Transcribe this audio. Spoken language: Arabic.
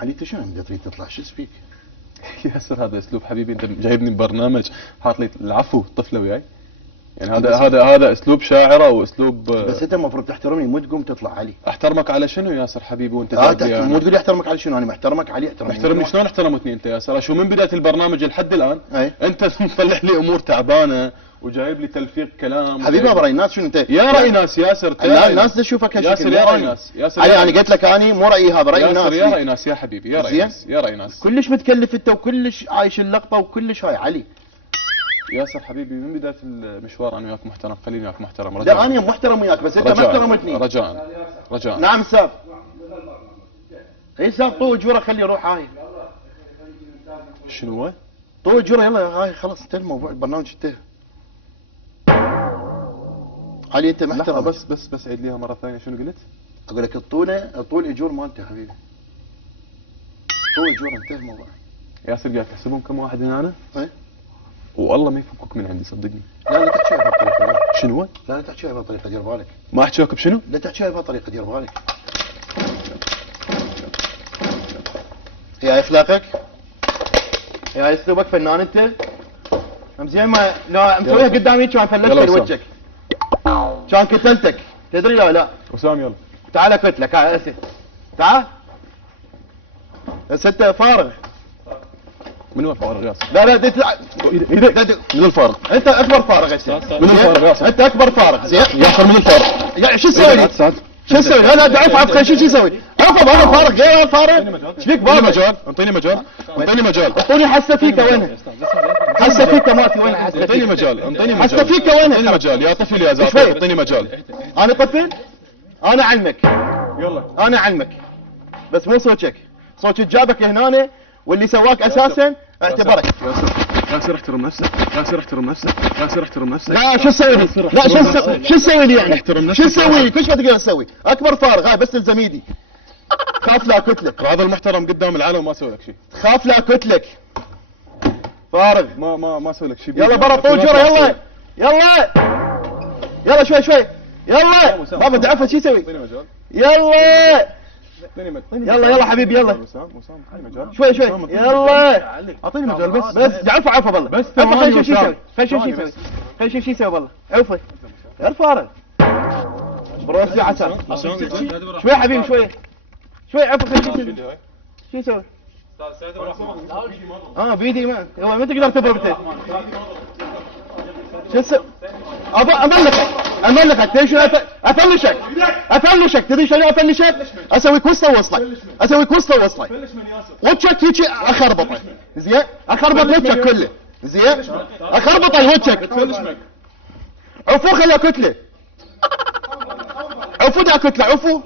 علي انت شلون تريد تطلع شو فيك؟ ياسر هذا اسلوب حبيبي، انت جايبني ببرنامج حاط لي العفو طفله وياي، يعني هذا اسلوب شاعره واسلوب بس انت المفروض تحترمني مو تقوم تطلع علي. احترمك على شنو ياسر حبيبي وانت جايب لي مو تقول لي احترمك على شنو؟ انا محترمك علي احترمني. احترمني شلون احترمتني انت ياسر؟ شو من بدايه البرنامج لحد الان أي. انت مطلع لي امور تعبانه وجايب لي تلفيق كلام حبيبي ما براي الناس شنو انت؟ يا راي ناس ياسر، الناس تشوفك هالشكل. ياسر يا راي ناس، ياسر علي انا قلت لك اني مو رايي هذا، راي الناس. ياسر يا راي ناس يا حبيبي، يا راي ناس، يا راي ناس. كلش متكلف انت وكلش عايش اللقطه وكلش هاي علي. ياسر حبيبي من بدايه المشوار انا وياك محترم، خليني وياك محترم رجاء. لا انا محترم وياك بس انت ما احترمتني. رجاء. نعم ساب. اي ساب طو اجوره خليه يروح هاي. شنو هو؟ طو اجوره يلا هاي خلاص انتهى الموضوع، البرنامج انتهى. علي انت محترم. بس عيد ليها مره ثانيه شنو قلت؟ اقول لك الطول اجور مالته حبيبي. طو اجور انتهى الموضوع. ياسر قاعد تحسبون كم واحد هنا انا؟ اي والله ما يفكك من عندي صدقني. لا تحكي بهالطريقه. شنو هو؟ لا تحكي بهالطريقه دير بالك. ما احكيك بشنو؟ لا تحكي بهالطريقه دير بالك. هي اخلاقك؟ هي اسلوبك فنان انت؟ زين ما لا مسويها قدامي كان فلشت وجهك. كان قتلتك تدري لا؟ وسام يلا تعال اقتلك هسه. تعال هسه انت فارغ. من هو الفارغ ياسر؟ لا من الفارغ؟ انت اكبر فارغ هسه. من الفارغ ياسر؟ انت اكبر فارغ. زين ياسر من الفارغ؟ يا شو تسوي لي؟ شو تسوي؟ لا عف شو يسوي؟ عف انا فارغ غير فارغ. ايش فيك بابا؟ مجال اعطيني مجال. اعطوني حسه فيك وينها؟ حسه فيك مالتي وين حسه؟ اعطيني مجال. حسه فيك وين؟ اعطيني مجال يا طفل يا زعتر، اعطيني مجال. انا طفل؟ انا علمك. يلا انا علمك بس مو صوتك جابك هنا واللي سواك اساسا اعتبرك. ياسر احترم نفسك، ياسر احترم نفسك. لا شو تسوي لي؟ لا شو تسوي لي يعني؟ احترم نفسك. شو تسوي لي؟ كل شيء تقدر تسوي. اكبر فارغ هاي بس تلزم ايدي. خاف لا اقتلك. هذا المحترم قدام العالم وما اسوي لك شيء. خاف لا اقتلك. فارغ. ما اسوي لك شيء. يلا برا طوجره يلا شوي يلا بابا دعفه شو يسوي؟ يلا حبيبي يلا شوي يلا اعطيني مجال بس عفوا بالله بس خلي شو يسوي والله عفوا غير فارغ بروسي عسل شوي حبيبي شوي عفوا خلي شو يسوي؟ بيدي ما تقدر تضربته. شو تسوي؟ املكك تدري شنو افلشك تدري شنو افلشك؟ اسويك وسطه وصله وجهك هيك اخربطه زين اخربط وجهك كله زين اخربط وجهك عفو خلي كتله عفو دا كتله عفو